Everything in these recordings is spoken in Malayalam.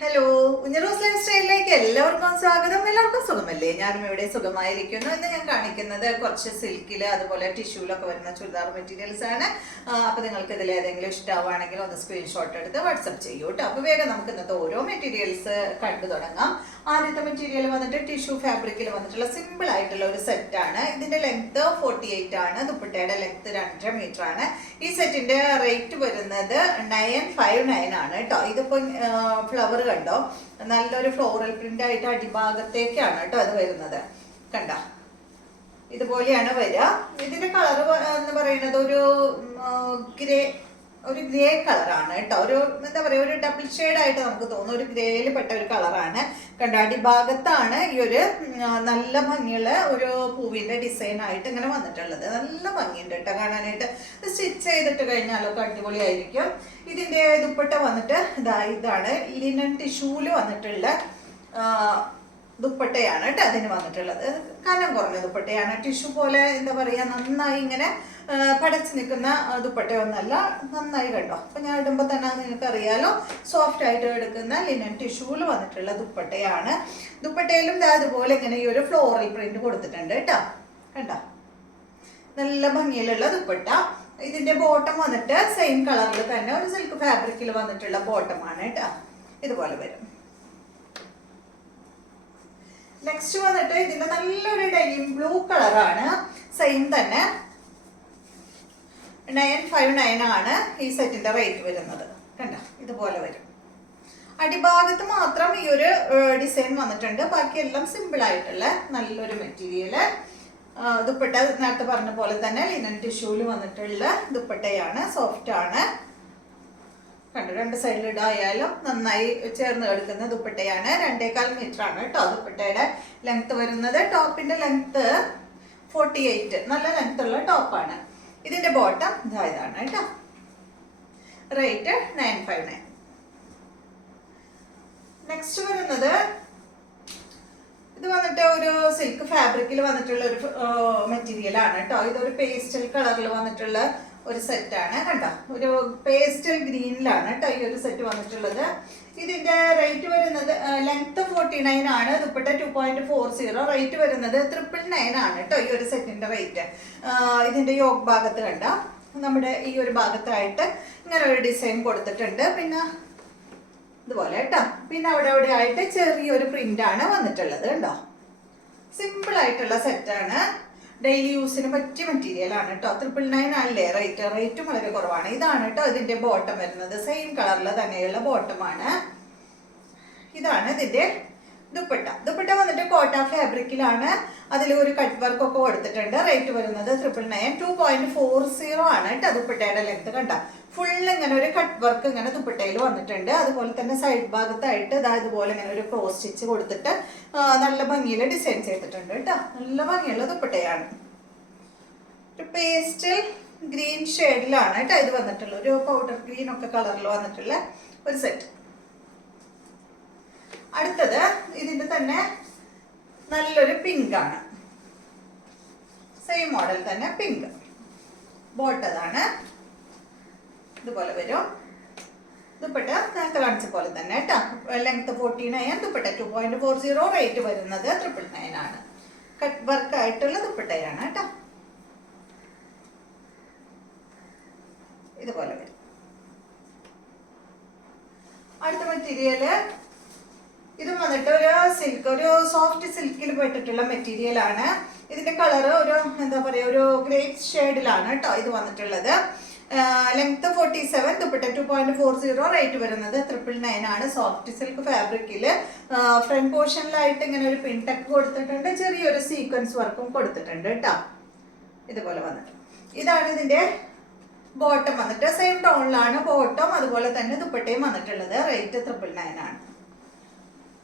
ഹലോ, ഉഞ്ഞറോസ് ലൈഫ് സ്റ്റൈലിലേക്ക് എല്ലാവർക്കും സ്വാഗതം. എല്ലാവർക്കും സുഖമല്ലേ? ഞാനും ഇവിടെ സുഖമായിരിക്കുന്നു. ഇന്ന് ഞാൻ കാണിക്കുന്നത് കുറച്ച് സിൽക്കില് അതുപോലെ ടിഷ്യൂലൊക്കെ വരുന്ന ചുരിദാർ മെറ്റീരിയൽസ് ആണ്. അപ്പൊ നിങ്ങൾക്ക് ഇതിൽ ഏതെങ്കിലും ഇഷ്ടമാവുകയാണെങ്കിൽ ഒന്ന് സ്ക്രീൻഷോട്ട് എടുത്ത് വാട്സപ്പ് ചെയ്യൂ കേട്ടോ. അപ്പൊ വേഗം നമുക്ക് ഇന്നത്തെ ഓരോ മെറ്റീരിയൽസ് കണ്ടു തുടങ്ങാം. ആദ്യത്തെ മെറ്റീരിയൽ വന്നിട്ട് ടിഷ്യൂ ഫാബ്രിക്കിൽ വന്നിട്ടുള്ള സിമ്പിൾ ആയിട്ടുള്ള ഒരു സെറ്റ് ആണ്. ഇതിന്റെ ലെങ്ത് 48 ആണ്. ദുപ്പട്ടയുടെ ലെങ്ത് 2.5 മീറ്റർ ആണ്. ഈ സെറ്റിന്റെ റേറ്റ് വരുന്നത് 959 ആണ് കേട്ടോ. ഇതിപ്പോ ഫ്ലവർ കണ്ടോ, നല്ലൊരു ഫ്ലോറൽ പ്രിന്റ് ആയിട്ട് അടിഭാഗത്തേക്കാണ് കേട്ടോ അത് വരുന്നത്. കണ്ട, ഇതുപോലെയാണ് വരിക. ഇതിന്റെ കളർ എന്ന് പറയുന്നത് ഒരു ഗ്രേ കളറാണ് കേട്ടോ. ഒരു എന്താ പറയുക, ഒരു ഡബിൾ ഷെയ്ഡ് ആയിട്ട് നമുക്ക് തോന്നുന്നു. ഒരു ഗ്രേയിൽ പെട്ട ഒരു കളറാണ്. കണ്ട, അടിഭാഗത്താണ് ഈ ഒരു നല്ല ഭംഗിയുള്ള ഒരു പൂവിന്റെ ഡിസൈൻ ആയിട്ട് ഇങ്ങനെ വന്നിട്ടുള്ളത്. നല്ല ഭംഗിയുണ്ട് കേട്ടോ കാണാനായിട്ട്. സ്റ്റിച്ച് ചെയ്തിട്ട് കഴിഞ്ഞാലൊക്കെ അടിപൊളിയായിരിക്കും. ഇതിന്റെ ദുപ്പട്ട വന്നിട്ട് ഇതാണ് ലിനൻ ടിഷ്യൂല് വന്നിട്ടുള്ള ദുപ്പട്ടയാണ് കേട്ടോ അതിന് വന്നിട്ടുള്ളത്. കനം കുറഞ്ഞ ദുപ്പട്ടയാണ്. ടിഷ്യൂ പോലെ എന്താ പറയാ, നന്നായി ഇങ്ങനെ പടച്ചു നിൽക്കുന്ന ദുപ്പട്ടയൊന്നല്ല. നന്നായി കണ്ടോ. അപ്പൊ ഞാൻ ഇടുമ്പോൾ തന്നെ നിങ്ങൾക്ക് അറിയാലോ, സോഫ്റ്റ് ആയിട്ട് എടുക്കുന്ന ലിനൻ ടിഷ്യൂല് വന്നിട്ടുള്ള ദുപ്പട്ടയാണ്. ദുപ്പട്ടയിലും അതുപോലെ ഇങ്ങനെ ഈ ഒരു ഫ്ലോറൽ പ്രിന്റ് കൊടുത്തിട്ടുണ്ട് കേട്ടോ. കണ്ടോ, നല്ല ഭംഗിയിലുള്ള ദുപ്പട്ട. ഇതിന്റെ ബോട്ടം വന്നിട്ട് സെയിം കളറിൽ തന്നെ ഒരു സിൽക്ക് ഫാബ്രിക്കിൽ വന്നിട്ടുള്ള ബോട്ടമാണ് കേട്ടോ. ഇതുപോലെ വരും. നെക്സ്റ്റ് വന്നിട്ട് ഇതിന്റെ നല്ലൊരു ഡൈനിങ് ബ്ലൂ കളറാണ്. സെയിം തന്നെ 959 ആണ് ഈ സെറ്റിന്റെ റേറ്റ് വരുന്നത്. കണ്ട, ഇതുപോലെ വരും. അടിഭാഗത്ത് മാത്രം ഈ ഒരു ഡിസൈൻ വന്നിട്ടുണ്ട്. ബാക്കിയെല്ലാം സിമ്പിൾ ആയിട്ടുള്ള നല്ലൊരു മെറ്റീരിയല്. ദുപ്പട്ട നേരത്തെ പറഞ്ഞ പോലെ തന്നെ ലിനൻ ടിഷ്യൂല് വന്നിട്ടുള്ള ദുപ്പട്ടയാണ്. സോഫ്റ്റ് ആണ്. കണ്ടു, രണ്ട് സൈഡിൽ ഇടായാലും നന്നായി ചേർന്ന് കിടക്കുന്ന ദുപ്പട്ടയാണ്. 2.25 മീറ്റർ ആണ് കേട്ടോ ദുപ്പട്ടയുടെ ലെങ്ത് വരുന്നത്. ടോപ്പിന്റെ ലെങ്ത് 48, നല്ല ലെങ്ത് ഉള്ള ടോപ്പാണ്. ഇതിന്റെ ബോട്ടം ഇതാണ് കേട്ടോ. റേറ്റ് 959. നെക്സ്റ്റ് വരുന്നത് ഇത് വന്നിട്ട് ഒരു സിൽക്ക് ഫാബ്രിക്കിൽ വന്നിട്ടുള്ള ഒരു മെറ്റീരിയൽ ആണ് കേട്ടോ. ഇതൊരു പേസ്റ്റൽ കളറിൽ വന്നിട്ടുള്ള ഒരു സെറ്റാണ്. കണ്ടോ, ഒരു പേസ്റ്റൽ ഗ്രീനിലാണ് കേട്ടോ ഈ ഒരു സെറ്റ് വന്നിട്ടുള്ളത്. ഇതിന്റെ റേറ്റ് വരുന്നത് ലെങ്ത് 49 ആണ്. ദുപ്പട്ട 2.40. റേറ്റ് വരുന്നത് 999 ആണ് കേട്ടോ ഈ ഒരു സെറ്റിന്റെ റേറ്റ്. ഇതിന്റെ യോഗ് ഭാഗത്ത് കണ്ട, നമ്മുടെ ഈ ഒരു ഭാഗത്തായിട്ട് ഇങ്ങനെ ഒരു ഡിസൈൻ കൊടുത്തിട്ടുണ്ട്. പിന്നെ ഇതുപോലെ കേട്ടോ. പിന്നെ അവിടെ ആയിട്ട് ചെറിയൊരു പ്രിന്റ് ആണ് വന്നിട്ടുള്ളത്. കണ്ടോ, സിമ്പിൾ ആയിട്ടുള്ള സെറ്റാണ്. ഡെയിലി യൂസിന് പറ്റിയ മെറ്റീരിയൽ ആണ് കേട്ടോ. 999 ആണല്ലേ റേറ്റും വളരെ കുറവാണ്. ഇതാണ് കേട്ടോ ഇതിന്റെ ബോട്ടം വരുന്നത്. സെയിം കളറിൽ തന്നെയുള്ള ബോട്ടമാണ്. ഇതാണ് ഇതിന്റെ ദുപ്പട്ട വന്നിട്ട് കോട്ട ഫാബ്രിക്കിലാണ്. അതിൽ ഒരു കട്ട് വർക്ക് ഒക്കെ കൊടുത്തിട്ടുണ്ട്. റേറ്റ് വരുന്നത് 999. 2.40 ആണ് കേട്ടോ ദുപ്പട്ടയുടെ ലെങ്ത്. കണ്ട, ഫുൾ ഇങ്ങനെ ഒരു കട്ട് വർക്ക് ഇങ്ങനെ ദുപ്പട്ടയിൽ വന്നിട്ടുണ്ട്. അതുപോലെ തന്നെ സൈഡ് ഭാഗത്തായിട്ട് ഇതുപോലെ ഇങ്ങനെ ഒരു ക്രോസ് സ്റ്റിച്ച് കൊടുത്തിട്ട് നല്ല ഭംഗിയിൽ ഡിസൈൻ ചെയ്തിട്ടുണ്ട് കേട്ടോ. നല്ല ഭംഗിയുള്ള ദുപ്പട്ടയാണ്. ഒരു പേസ്റ്റൽ ഗ്രീൻ ഷെയ്ഡിലാണ് കേട്ടോ ഇത് വന്നിട്ടുള്ള ഒരു പൗഡർ ഗ്രീൻ ഒക്കെ കളറിൽ വന്നിട്ടുള്ള ഒരു സെറ്റ്. അടുത്തത് ഇതിന്റെ തന്നെ നല്ലൊരു പിങ്ക് ആണ്. സെയിം മോഡൽ തന്നെ പിങ്ക്. ബോട്ടതാണ്. ഇതുപോലെ വരും. ദുപ്പട്ട നേരത്തെ കാണിച്ച പോലെ തന്നെ കേട്ടോ. ലെങ്ത് 49, ദുപ്പട്ട 2.40. റേറ്റ് വരുന്നത് 999 ആണ്. കട്ട് വർക്ക് ആയിട്ടുള്ള ദുപ്പട്ടയാണ് കേട്ടോ. ഇതുപോലെ വരും. അടുത്ത മെറ്റീരിയല് ഇതും വന്നിട്ട് ഒരു സോഫ്റ്റ് സിൽക്കിൽ പെട്ടിട്ടുള്ള മെറ്റീരിയൽ ആണ്. ഇതിന്റെ കളർ ഒരു എന്താ പറയാ, ഒരു ഗ്രേപ്പ് ഷെയ്ഡിലാണ് കേട്ടോ ഇത് വന്നിട്ടുള്ളത്. ലെങ്ത് 47, ദുപ്പട്ട 2.40. റേറ്റ് വരുന്നത് 999 ആണ്. സോഫ്റ്റ് സിൽക്ക് ഫാബ്രിക്കില് ഫ്രണ്ട് പോർഷനിലായിട്ട് ഇങ്ങനെ ഒരു പിൻ ടക്ക് കൊടുത്തിട്ടുണ്ട്. ചെറിയൊരു സീക്വൻസ് വർക്കും കൊടുത്തിട്ടുണ്ട് കേട്ടോ. ഇതുപോലെ വന്നിട്ട് ഇതാണ് ഇതിന്റെ ബോട്ടം വന്നിട്ട്. സെയിം ടോണിലാണ് ബോട്ടം, അതുപോലെ തന്നെ ദുപ്പട്ടയും വന്നിട്ടുള്ളത്. റേറ്റ് 999 ആണ്.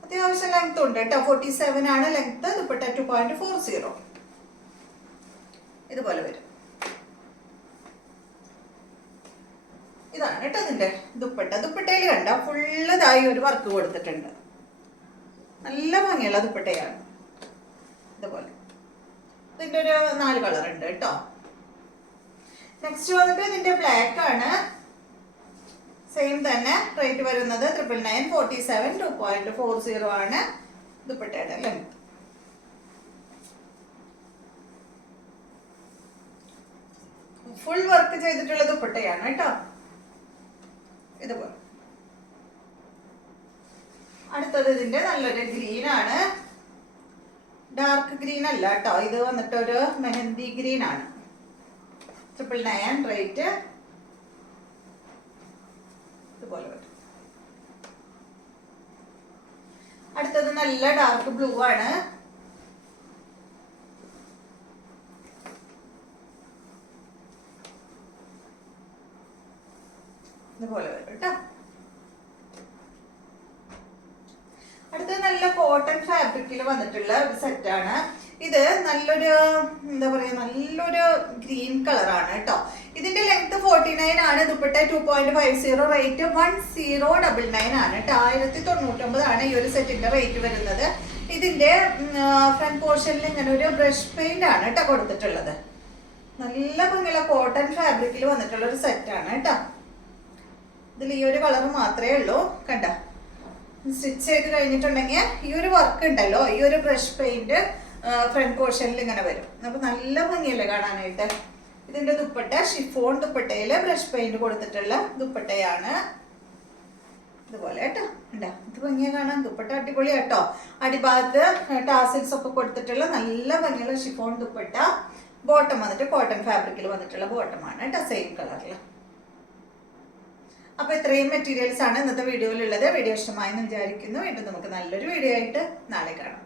അത്യാവശ്യം ലെങ്ത് ഉണ്ട് കേട്ടോ. 47 ആണ് ലെങ്ത്. ദുപ്പട്ട 2.40. ഇതുപോലെ വരും. ഇതാണ് കേട്ടോ ഇതിന്റെ ദുപ്പട്ടയിൽ കണ്ട ഫുള്ളതായി ഒരു വർക്ക് കൊടുത്തിട്ടുണ്ട്. നല്ല ഭംഗിയുള്ള ദുപ്പട്ടയാണ്. ഇതുപോലെ ഇതിന്റെ ഒരു 4 കളർ ഉണ്ട് കേട്ടോ. നെക്സ്റ്റ് വന്നിട്ട് ഇതിന്റെ ബ്ലാക്ക് ആണ്. സെയിം തന്നെ റേറ്റ് വരുന്നത് 99947 2.40 ആണ് ദുപ്പട്ടയുടെ ലെങ്ത്. ഫുൾ വർക്ക് ചെയ്തിട്ടുള്ള ദുപ്പട്ടയാണ് കേട്ടോ. ഇതുപോലെ അടുത്തത് ഇതിന്റെ നല്ലൊരു ഗ്രീൻ ആണ്. ഡാർക്ക് ഗ്രീൻ അല്ല കേട്ടോ, ഇത് വന്നിട്ട് ഒരു മെഹന്തി ഗ്രീൻ ആണ്. 999 റേറ്റ്. ഇതുപോലെ വരും. അടുത്തത് നല്ല ഡാർക്ക് ബ്ലൂ ആണ്. ഇതുപോലെ വരും കേട്ടോ. അടുത്തത് നല്ല കോട്ടൺ ഫാബ്രിക്കിൽ വന്നിട്ടുള്ള ഒരു സെറ്റാണ്. ഇത് നല്ലൊരു എന്താ പറയാ, നല്ലൊരു ഗ്രീൻ കളറാണ് കേട്ടോ. ഇതിന്റെ ലെങ്ത് 49 ആണ്. ദുപ്പട്ട 2.50 റേറ്റ് 1099 ആണ് കേട്ടോ. 1099 ആണ് ഈ ഒരു സെറ്റിന്റെ റേറ്റ് വരുന്നത്. ഇതിന്റെ ഫ്രണ്ട് പോർഷനിൽ ഇങ്ങനെ ഒരു ബ്രഷ് പെയിന്റ് ആണ് കേട്ടോ കൊടുത്തിട്ടുള്ളത്. നല്ല ഭംഗിയുള്ള കോട്ടൺ ഫാബ്രിക്കിൽ വന്നിട്ടുള്ള ഒരു സെറ്റാണ് കേട്ടോ. ഇതിൽ ഈ ഒരു കളർ മാത്രമേ ഉള്ളൂ. കണ്ട സ്റ്റിച്ച് ചെയ്ത് കഴിഞ്ഞിട്ടുണ്ടെങ്കിൽ ഈ ഒരു വർക്ക് ഉണ്ടല്ലോ, ഈ ഒരു ബ്രഷ് പെയിന്റ് ഫ്രണ്ട് പോർഷനിൽ ഇങ്ങനെ വരും. അപ്പൊ നല്ല ഭംഗിയല്ലേ കാണാനായിട്ട്. ഇതിന്റെ ദുപ്പട്ട ഷിഫോൺ ദുപ്പട്ടയില് ബ്രഷ് പെയിന്റ് കൊടുത്തിട്ടുള്ള ദുപ്പട്ടയാണ്. ഇതുപോലെ കേട്ടോ. ഉണ്ടാ ഇത് ഭംഗിയെ കാണാൻ. ദുപ്പട്ട അടിപൊളി കേട്ടോ. അടിഭാഗത്ത് ടാസിൽസ് ഒക്കെ കൊടുത്തിട്ടുള്ള നല്ല ഭംഗിയുള്ള ഷിഫോൺ ദുപ്പട്ട. ബോട്ടം വന്നിട്ട് കോട്ടൺ ഫാബ്രിക്കിൽ വന്നിട്ടുള്ള ബോട്ടമാണ് കേട്ടോ, സെയിം കളറിൽ. അപ്പൊ ഇത്രയും മെറ്റീരിയൽസ് ആണ് ഇന്നത്തെ വീഡിയോയിലുള്ളത്. വീഡിയോ ഇഷ്ടമായെന്ന് വിചാരിക്കുന്നു. വീണ്ടും നമുക്ക് നല്ലൊരു വീഡിയോ ആയിട്ട് നാളെ കാണാം.